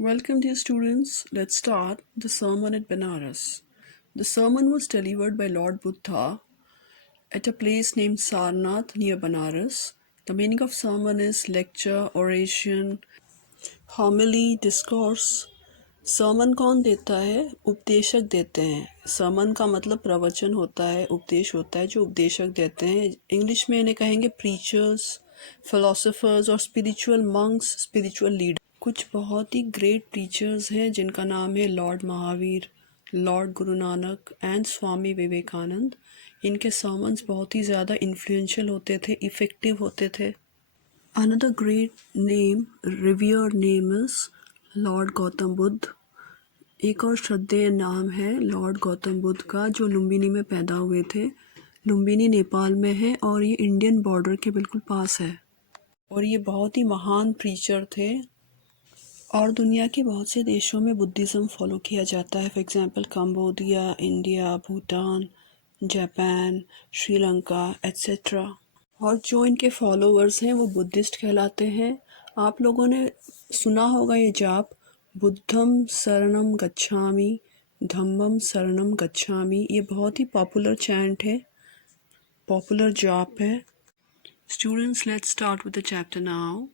Welcome, dear students. Let's start the sermon at Benares. The sermon was delivered by Lord Buddha at a place named Sarnath near Benares. The meaning of sermon is lecture, oration, homily, discourse. sermon कौन देता है? उपदेशक देते हैं. sermon का मतलब प्रवचन होता है, उपदेश होता है जो उपदेशक देते हैं. इंग्लिश में इन्हें कहेंगे preachers, philosophers और spiritual monks, spiritual leaders. कुछ बहुत ही ग्रेट टीचर्स हैं जिनका नाम है Lord Mahavir, Lord Guru Nanak and Swami Vivekananda. इनके सर्मन्स बहुत ही ज़्यादा इन्फ्लुएंशियल होते थे, इफ़ेक्टिव होते थे. Another great name, revered name is lord Gautam Buddha. एक और श्रद्धेय नाम है लॉर्ड गौतम बुद्ध का, जो लुम्बिनी में पैदा हुए थे. लुम्बिनी नेपाल में है और ये इंडियन बॉर्डर के बिल्कुल पास है. और ये बहुत ही महान प्रीचर थे और दुनिया के बहुत से देशों में बुद्धिज़्म फॉलो किया जाता है. For example Cambodia, India, Bhutan, Japan, Sri Lanka etcetera. और जो इनके फॉलोअर्स हैं वो बुद्धिस्ट कहलाते हैं. आप लोगों ने सुना होगा ये जाप, बुद्धम शरणम गच्छामि, धम्मम शरणम गच्छामि. ये बहुत ही पॉपुलर चैंट है, पॉपुलर जाप है. Students, let's start with the chapter now.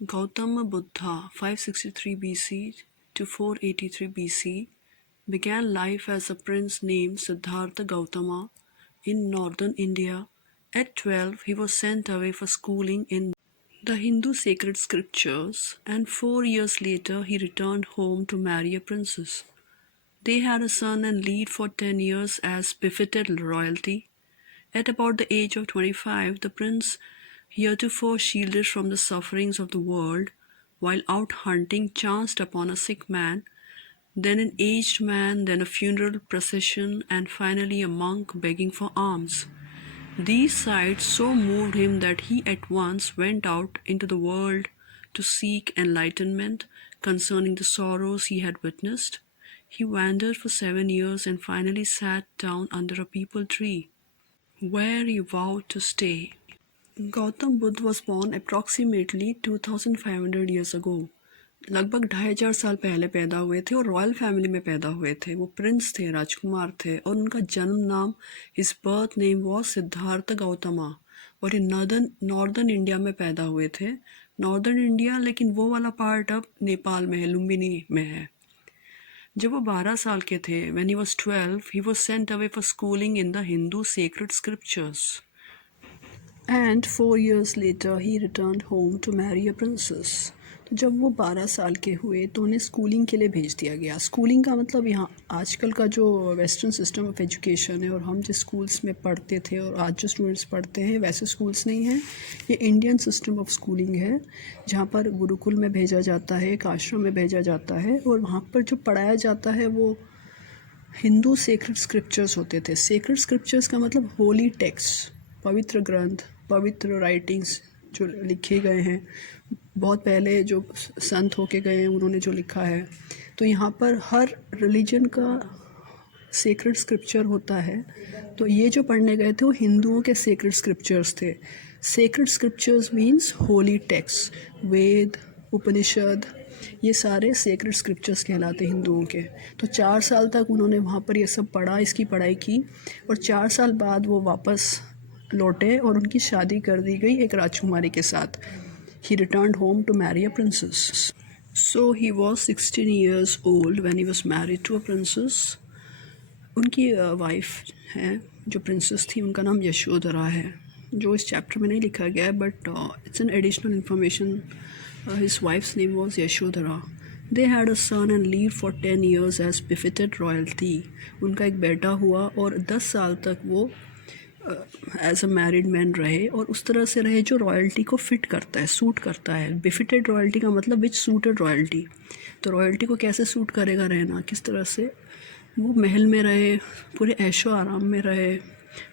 Gautama Buddha, 563 BC to 483 BC, began life as a prince named Siddhartha Gautama in northern India. At 12, he was sent away for schooling in the Hindu sacred scriptures, and 4 years later he returned home to marry a princess. They had a son and lived for 10 years as befitted royalty. At about the age of 25, the prince, heretofore shielded from the sufferings of the world, while out hunting, chanced upon a sick man, then an aged man, then a funeral procession, and finally a monk begging for alms. These sights so moved him that he at once went out into the world to seek enlightenment concerning the sorrows he had witnessed. He wandered for 7 years and finally sat down under a peepal tree, where he vowed to stay. Gautam Buddha was born approximately 2500 years ago. लगभग 2500 साल पहले पैदा हुए थे और royal family में पैदा हुए थे. वो प्रिंस थे, राजकुमार थे और उनका जन्म नाम, his birth name was Siddhartha Gautama. और ये नॉर्दर्न इंडिया में पैदा हुए थे. नॉर्दर्न इंडिया, लेकिन वो वाला पार्ट अब नेपाल में है, लुम्बिनी में है. जब वो 12 साल के थे, when he was 12, he was sent away for schooling in the Hindu sacred scriptures. And 4 years later he returned home to marry a princess. तो जब वो 12 साल के हुए तो उन्हें स्कूलिंग के लिए भेज दिया गया. स्कूलिंग का मतलब यहाँ आजकल का जो वेस्टर्न सिस्टम ऑफ एजुकेशन है और हम जिस स्कूल्स में पढ़ते थे और आज जो स्टूडेंट्स पढ़ते हैं वैसे स्कूल्स नहीं हैं. ये इंडियन सिस्टम ऑफ स्कूलिंग है जहाँ पर गुरुकुल में भेजा जाता है, एक आश्रम में भेजा जाता है और वहाँ पर जो पढ़ाया जाता है वो हिंदू सेक्रेड स्क्रिप्चर्स होते थे. सेक्रेड स्क्रिप्चर्स का मतलब होली टेक्स्ट, पवित्र ग्रंथ, पवित्र राइटिंग्स जो लिखे गए हैं, बहुत पहले जो संत होके गए हैं उन्होंने जो लिखा है. तो यहाँ पर हर रिलीजन का सेक्रेड स्क्रिप्चर होता है. तो ये जो पढ़ने गए थे वो हिंदुओं के सेक्रेड स्क्रिप्चर्स थे. Sacred scriptures means holy text, Veda, Upanishad, ये सारे सेक्रेड स्क्रिप्चर्स कहलाते हैं हिंदुओं के. तो 4 साल तक उन्होंने वहाँ पर ये सब पढ़ा, इसकी पढ़ाई की और 4 साल बाद वो वापस लौटे और उनकी शादी कर दी गई एक राजकुमारी के साथ. He returned home to marry a princess. So he was 16 years old when he was married to a princess. उनकी वाइफ है जो प्रिंसेस थी, उनका नाम यशोधरा है, जो इस चैप्टर में नहीं लिखा गया है but it's an additional information. His wife's name was Yashodhara. They had a son and lived for 10 years as befitted royalty. उनका एक बेटा हुआ और 10 साल तक वो एज अ मैरिड मैन रहे और उस तरह से रहे जो रॉयल्टी को फिट करता है, सूट करता है. बिफिटेड रॉयल्टी का मतलब विच सूटेड रॉयल्टी. तो रॉयल्टी को कैसे सूट करेगा रहना, किस तरह से वो महल में रहे, पूरे ऐशो आराम में रहे,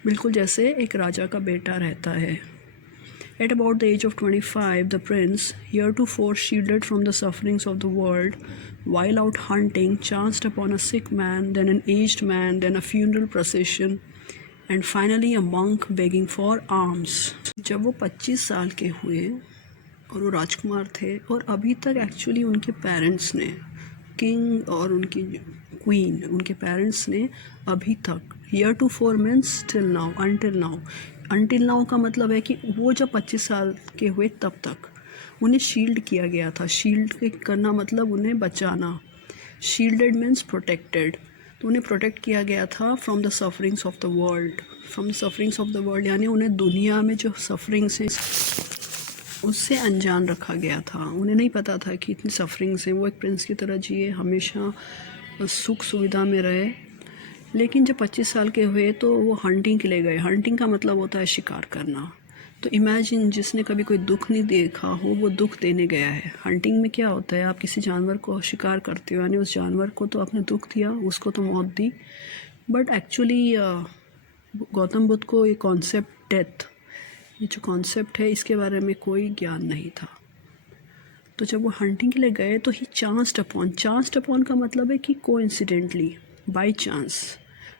बिल्कुल जैसे एक राजा का बेटा रहता है. At about the age of 25, the prince, heretofore shielded from the sufferings of the world, while out hunting, chanced upon a sick man, then an aged man, then a funeral procession, and finally a monk begging for alms. जब वो 25 साल के हुए और वो राजकुमार थे और अभी तक एक्चुअली उनके पेरेंट्स ने किंग और उनकी क्वीन, उनके पेरेंट्स ने अभी तक, year to 4 means till now, until now का मतलब है कि वो जब 25 साल के हुए तब तक उन्हें शील्ड किया गया था। शील्ड करना मतलब उन्हें बचाना, शील्डेड मीन्स प्रोटेक्टेड, तो उन्हें प्रोटेक्ट किया गया था from the sufferings of the world, from the sufferings of the world, यानी उन्हें दुनिया में जो सफरिंग्स हैं उससे अनजान रखा गया था। उन्हें नहीं पता था कि इतनी सफरिंग्स हैं, वो एक प्रिंस की तरह जिए, हमेशा सुख सुविधा में रहे। लेकिन जब 25 साल के हुए तो वो हंटिंग के लिए गए। हंटिंग का मतलब होता है शिकार करना। तो इमेजिन, जिसने कभी कोई दुख नहीं देखा हो वो दुख देने गया है। हंटिंग में क्या होता है, आप किसी जानवर को शिकार करते हो, यानी उस जानवर को तो आपने दुख दिया, उसको तो मौत दी, बट एक्चुअली गौतम बुद्ध को ये कॉन्सेप्ट डेथ, ये जो कॉन्सेप्ट है इसके बारे में कोई ज्ञान नहीं था। तो जब वो हंटिंग के लिए गए तो ही चांस्ड अपॉन का मतलब है कि कोइंसिडेंटली, बाय चांस,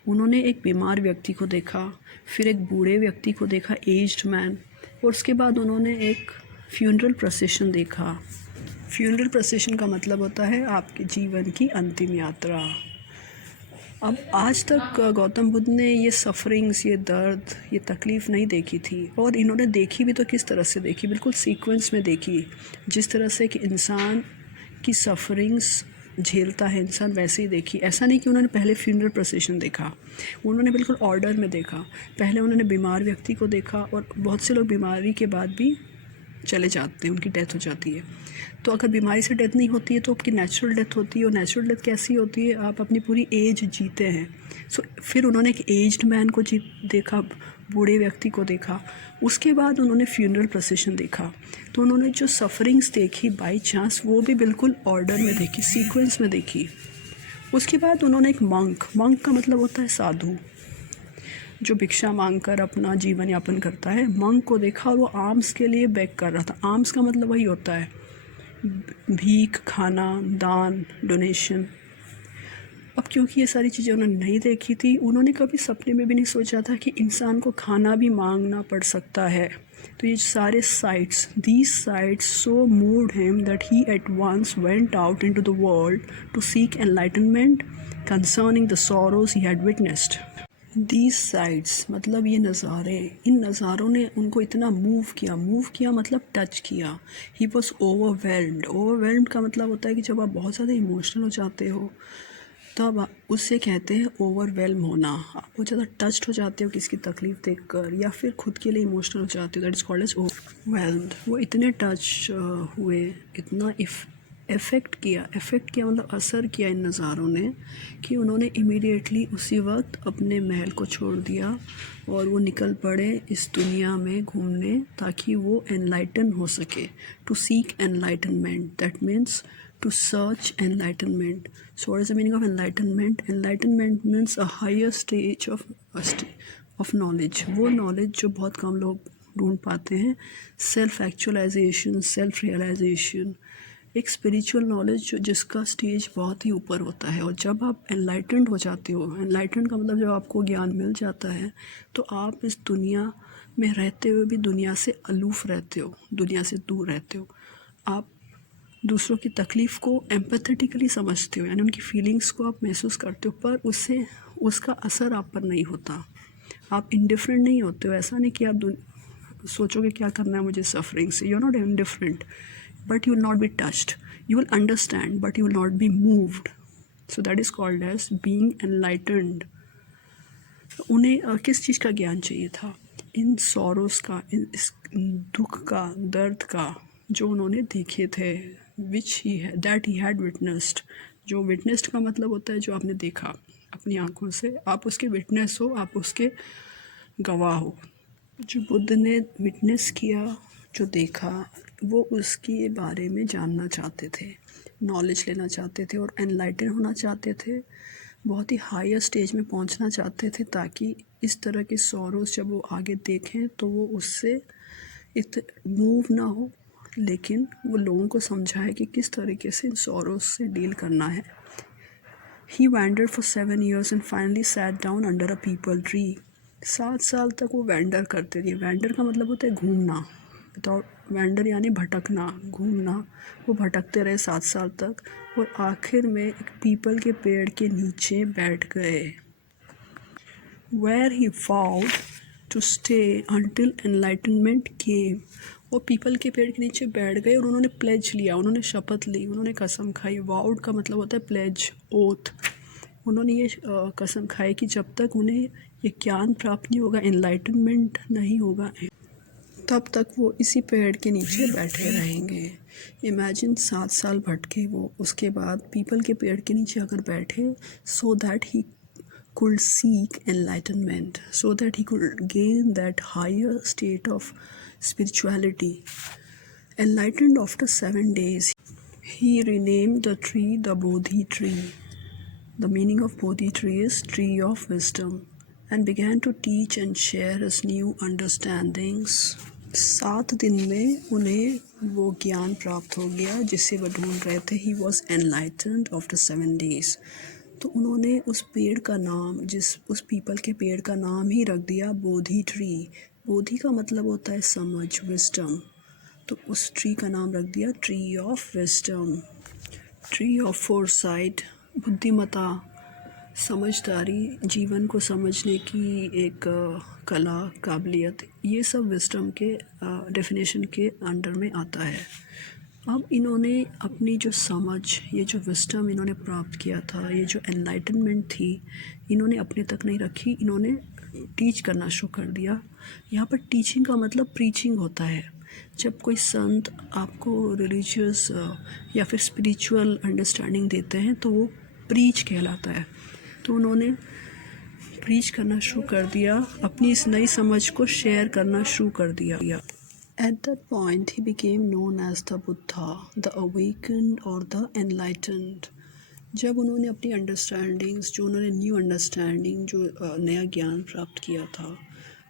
उन्होंने एक बीमार व्यक्ति को देखा, फिर एक बूढ़े व्यक्ति को देखा, एज्ड मैन, और उसके बाद उन्होंने एक फ्यूनरल प्रोसेशन देखा। फ्यूनरल प्रोसेशन का मतलब होता है आपके जीवन की अंतिम यात्रा। अब आज तक गौतम बुद्ध ने ये सफरिंग्स, ये दर्द, ये तकलीफ़ नहीं देखी थी, और इन्होंने देखी भी तो किस तरह से देखी, बिल्कुल सीक्वेंस में देखी। जिस तरह से कि इंसान की सफरिंग्स झेलता है इंसान, वैसे ही देखी। ऐसा नहीं कि उन्होंने पहले फ्यूनरल प्रोसेशन देखा, उन्होंने बिल्कुल ऑर्डर में देखा। पहले उन्होंने बीमार व्यक्ति को देखा, और बहुत से लोग बीमारी के बाद भी चले जाते हैं, उनकी डेथ हो जाती है। तो अगर बीमारी से डेथ नहीं होती है तो आपकी नेचुरल डेथ होती है, और नेचुरल डेथ कैसी होती है, आप अपनी पूरी एज जीते हैं। फिर उन्होंने एक एज्ड मैन को देखा, बूढ़े व्यक्ति को देखा, उसके बाद उन्होंने फ्यूनरल प्रोसेशन देखा। तो उन्होंने जो सफरिंग्स देखी बाई चांस, वो भी बिल्कुल ऑर्डर में देखी, सीक्वेंस में देखी। उसके बाद उन्होंने एक मंक का मतलब होता है साधु, जो भिक्षा मांगकर अपना जीवन यापन करता है, मंक को देखा, और वो आर्म्स के लिए बेग कर रहा था। आर्म्स का मतलब वही होता है भीख, खाना, दान, डोनेशन। अब क्योंकि ये सारी चीज़ें उन्होंने नहीं देखी थी, उन्होंने कभी सपने में भी नहीं सोचा था कि इंसान को खाना भी मांगना पड़ सकता है। तो ये सारे sights, these sights so moved him that he at once went out into the world to seek enlightenment concerning the sorrows he had witnessed. These sights मतलब ये नज़ारे, इन नज़ारों ने उनको इतना मूव किया मतलब टच किया। ही वॉज ओवरवेल्म्ड का मतलब होता है कि जब आप बहुत ज़्यादा इमोशनल हो जाते हो तब उससे कहते हैं ओवरवेल्म होना। आप बहुत ज़्यादा टच्ड हो जाते हो किसी की तकलीफ़ देखकर, या फिर खुद के लिए इमोशनल हो जाते हो, that is called as overwhelmed. वो इतने टच हुए, इतना इफ़ेक्ट किया मतलब असर किया इन नज़ारों ने, कि उन्होंने इमीडिएटली उसी वक्त अपने महल को छोड़ दिया और वो निकल पड़े इस दुनिया में घूमने, ताकि वो एनलाइटन हो सके। To seek enlightenment, that means to search enlightenment. So what is the meaning of enlightenment? Enlightenment means a higher stage of knowledge. वो knowledge जो बहुत कम लोग ढूंढ पाते हैं, सेल्फ एक्चुअलाइजेशन, सेल्फ रियलाइजेशन, एक स्पिरिचुअल नॉलेज जिसका स्टेज बहुत ही ऊपर होता है। और जब आप एनलाइटेंड हो जाते हो, एनलाइटेंड का मतलब जब आपको ज्ञान मिल जाता है, तो आप इस दुनिया में रहते हुए भी दुनिया से अलूफ़ रहते हो, दुनिया से दूर रहते हो। आप दूसरों की तकलीफ़ को एम्पैथेटिकली समझते हो, यानी उनकी फीलिंग्स को आप महसूस करते हो, पर उसका असर आप पर नहीं होता। आप इंडिफरेंट नहीं होते हो। ऐसा नहीं कि आप सोचोगे क्या करना है मुझे सफरिंग से। You are not indifferent, but you will not be touched. You will understand, but you will not be moved. So that is called as being enlightened. उन्हें किस चीज़ का ज्ञान चाहिए था? इन सॉरोस का, इस दुख का, दर्द का, जो उन्होंने देखे थे, दैट ही हैड विटनेस्ड। जो विटनेस्ड का मतलब होता है जो आपने देखा अपनी आंखों से, आप उसके विटनेस हो, आप उसके गवाह हो। जो बुद्ध ने विटनेस किया, जो देखा, वो उसके बारे में जानना चाहते थे, नॉलेज लेना चाहते थे, और एनलाइटन होना चाहते थे, बहुत ही हायर स्टेज में पहुंचना चाहते थे, ताकि इस तरह के सॉरोस जब वो आगे देखें तो वो उससे मूव ना हो, लेकिन वो लोगों को समझाए कि किस तरीके से इन सॉरोस से डील करना है। He wandered for 7 years and finally sat down under a peepal tree. 7 साल तक वो वैंडर करते रहे। वैंडर का मतलब होता है घूमना, विदाउट वैंडर यानी भटकना, घूमना। वो भटकते रहे 7 साल तक और आखिर में एक पीपल के पेड़ के नीचे बैठ गए, where he vowed to stay until enlightenment came। वो पीपल के पेड़ के नीचे बैठ गए और उन्होंने प्लेज लिया, उन्होंने शपथ ली, उन्होंने कसम खाई। वाउड का मतलब होता है प्लेज, ओथ। उन्होंने ये कसम खाई कि जब तक उन्हें ये ज्ञान प्राप्त नहीं होगा, एनलाइटनमेंट नहीं होगा, तब तक वो इसी पेड़ के नीचे बैठे रहेंगे। इमेजिन 7 साल भटके वो, उसके बाद पीपल के पेड़ के नीचे अगर बैठे, so that he could seek enlightenment, so that he could gain that higher state of spirituality. Enlightened after 7 days, he renamed the tree the Bodhi Tree. The meaning of Bodhi Tree is tree of wisdom, and began to teach and share his new understandings. 7 दिन में उन्हें वो ज्ञान प्राप्त हो गया जिसे वो ढूंढ रहे थे। He was enlightened after 7 days. तो उन्होंने उस पेड़ का नाम, उस पीपल के पेड़ का नाम ही रख दिया बोधि ट्री। बोधि का मतलब होता है समझ, विस्डम। तो उस ट्री का नाम रख दिया tree of wisdom, tree of foresight, बुद्धिमता, समझदारी, जीवन को समझने की एक कला, काबिलियत। ये सब विस्डम के डेफिनेशन के अंडर में आता है। अब इन्होंने अपनी जो समझ, ये जो विस्डम इन्होंने प्राप्त किया था, ये जो एनलाइटनमेंट थी, इन्होंने अपने तक नहीं रखी, इन्होंने टीच करना शुरू कर दिया। यहाँ पर टीचिंग का मतलब प्रीचिंग होता है। जब कोई संत आपको रिलीजियस या फिर स्पिरिचुअल अंडरस्टैंडिंग देते हैं तो वो प्रीच कहलाता है। तो उन्होंने प्रीच करना शुरू कर दिया, अपनी इस नई समझ को शेयर करना शुरू कर दिया। At that point, he became known as the Buddha, the awakened or the enlightened. जब उन्होंने अपनी अंडरस्टैंडिंग्स, जो उन्होंने न्यू अंडरस्टैंडिंग, जो नया ज्ञान प्राप्त किया था,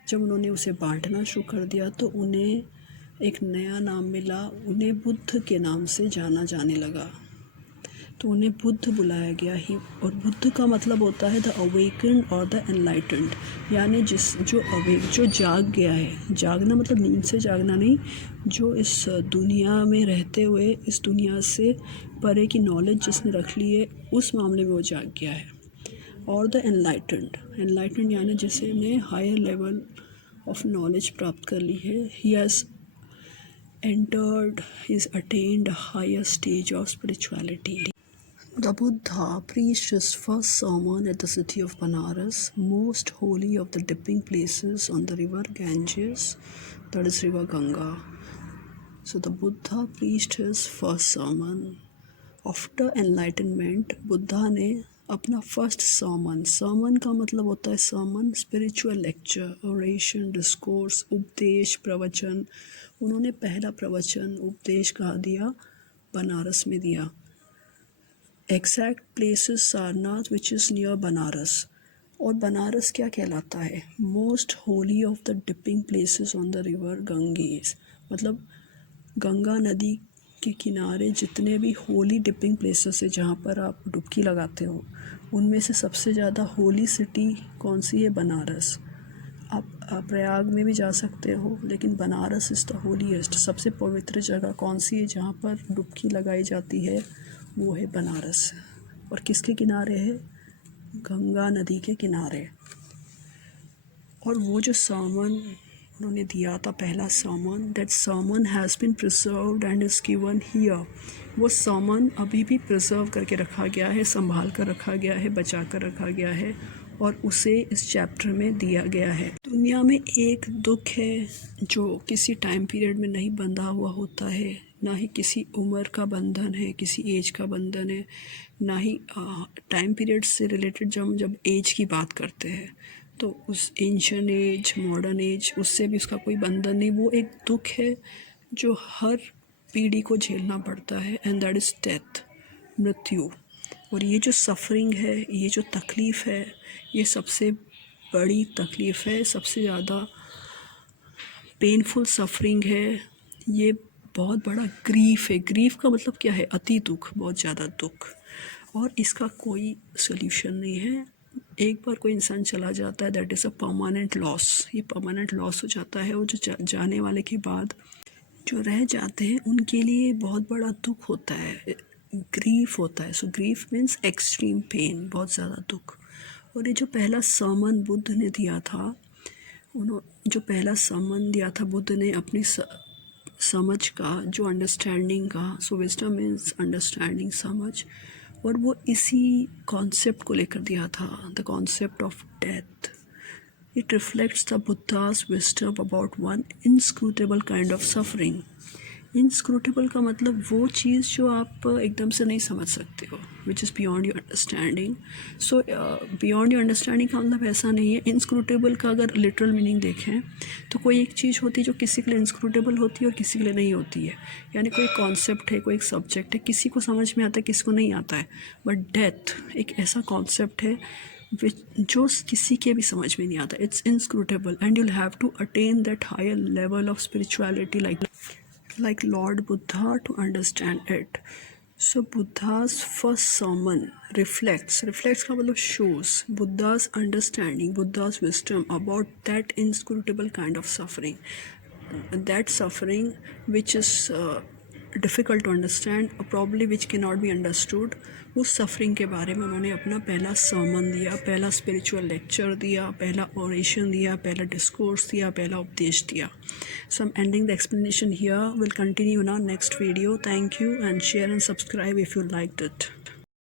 जब उन्होंने उसे बांटना शुरू कर दिया तो उन्हें एक नया नाम मिला, उन्हें बुद्ध के नाम से जाना जाने लगा। तो उन्हें बुद्ध बुलाया गया ही। और बुद्ध का मतलब होता है द अवेकेंड और द एनलाइटेंड, यानी जो जाग गया है। जागना मतलब नींद से जागना नहीं, जो इस दुनिया में रहते हुए इस दुनिया से परे की नॉलेज जिसने रख ली है, उस मामले में वो जाग गया है। और द एनलाइटेंड यानी जिसने हायर लेवल ऑफ नॉलेज प्राप्त कर ली है। He has attained a higher stage of spirituality. The Buddha preached his first sermon at the city of Benares, most holy of the dipping places on the river Ganges, that is river Ganga. So the Buddha preached his first sermon. After enlightenment, Buddha ने अपना first sermon का मतलब होता है sermon, spiritual lecture, oration, discourse, उपदेश, प्रवचन। उन्होंने पहला प्रवचन, उपदेश कहाँ दिया? बनारस में दिया। Exact place is Sarnath which is near Banaras. और बनारस क्या कहलाता है? Most Holi of the dipping places on the river Ganges. मतलब गंगा नदी के किनारे जितने भी होली डिपिंग प्लेसेस है, जहाँ पर आप डुबकी लगाते हो, उनमें से सबसे ज़्यादा होली सिटी कौन सी है? बनारस। आप प्रयाग में भी जा सकते हो, लेकिन बनारस इज़ द होलीएस्ट। सबसे पवित्र जगह कौन सी है जहाँ पर डुबकी लगाई जाती है? वो है बनारस। और किसके किनारे है? गंगा नदी के किनारे। और वो जो sermon उन्होंने दिया था, पहला sermon, that sermon has been preserved and is given here। वो sermon अभी भी प्रिजर्व करके रखा गया है, संभाल कर रखा गया है, बचा कर रखा गया है, और उसे इस चैप्टर में दिया गया है। दुनिया में एक दुख है जो किसी टाइम पीरियड में नहीं बंधा हुआ होता है, ना ही किसी उम्र का बंधन है, किसी एज का बंधन है, ना ही टाइम पीरियड से रिलेटेड जब एज की बात करते हैं तो उस एंशियंट एज, मॉडर्न एज, उससे भी उसका कोई बंधन नहीं। वो एक दुख है जो हर पीढ़ी को झेलना पड़ता है, एंड दैट इज़ डेथ, मृत्यु। और ये जो सफ़रिंग है, ये जो तकलीफ़ है, ये सबसे बड़ी तकलीफ़ है, सबसे ज़्यादा पेनफुल सफ़रिंग है। ये बहुत बड़ा ग्रीफ है। ग्रीफ का मतलब क्या है? अति दुख, बहुत ज़्यादा दुख। और इसका कोई सोल्यूशन नहीं है। एक बार कोई इंसान चला जाता है, that is a permanent loss. ये परमानेंट लॉस हो जाता है। और जो जाने वाले के बाद जो रह जाते हैं उनके लिए बहुत बड़ा दुख होता है, ग्रीफ होता है। सो ग्रीफ मीन्स एक्सट्रीम पेन, बहुत ज़्यादा दुख। और ये जो पहला सरमन बुद्ध ने दिया था, जो पहला सरमन दिया था बुद्ध ने अपनी समझ का, जो अंडरस्टैंडिंग का, सो विजडम मीन्स अंडरस्टैंडिंग, समझ, और वो इसी कॉन्सेप्ट को लेकर दिया था, the concept of death. It reflects the Buddha's wisdom about one inscrutable kind of suffering. Inscrutable का मतलब वो चीज़ जो आप एकदम से नहीं समझ सकते हो, which is beyond your understanding. So beyond your understanding का मतलब ऐसा नहीं है। inscrutable का अगर literal meaning देखें तो कोई एक चीज़ होती है जो किसी के लिए inscrutable होती है और किसी के लिए नहीं होती है। यानी कोई कॉन्सेप्ट है, कोई एक सब्जेक्ट है, किसी को समझ में आता है, किसी को नहीं आता है। बट डेथ एक ऐसा कॉन्सेप्ट है जो किसी के भी समझ में नहीं आता। It's inscrutable and you'll have to attain that higher level of spirituality like Lord Buddha to understand it. So Buddha's first sermon reflects का मतलब shows Buddha's understanding, Buddha's wisdom about that inscrutable kind of suffering, that suffering which is difficult to understand, or probably which cannot be understood. उस suffering के बारे में उन्होंने अपना पहला sermon दिया, पहला स्पिरिचुअल लेक्चर दिया, पहला ओरेशन दिया, पहला डिस्कोर्स दिया, पहला उपदेश दिया. So I'm ending the explanation here. We'll continue in our next video. Thank you, and share and subscribe if you liked it.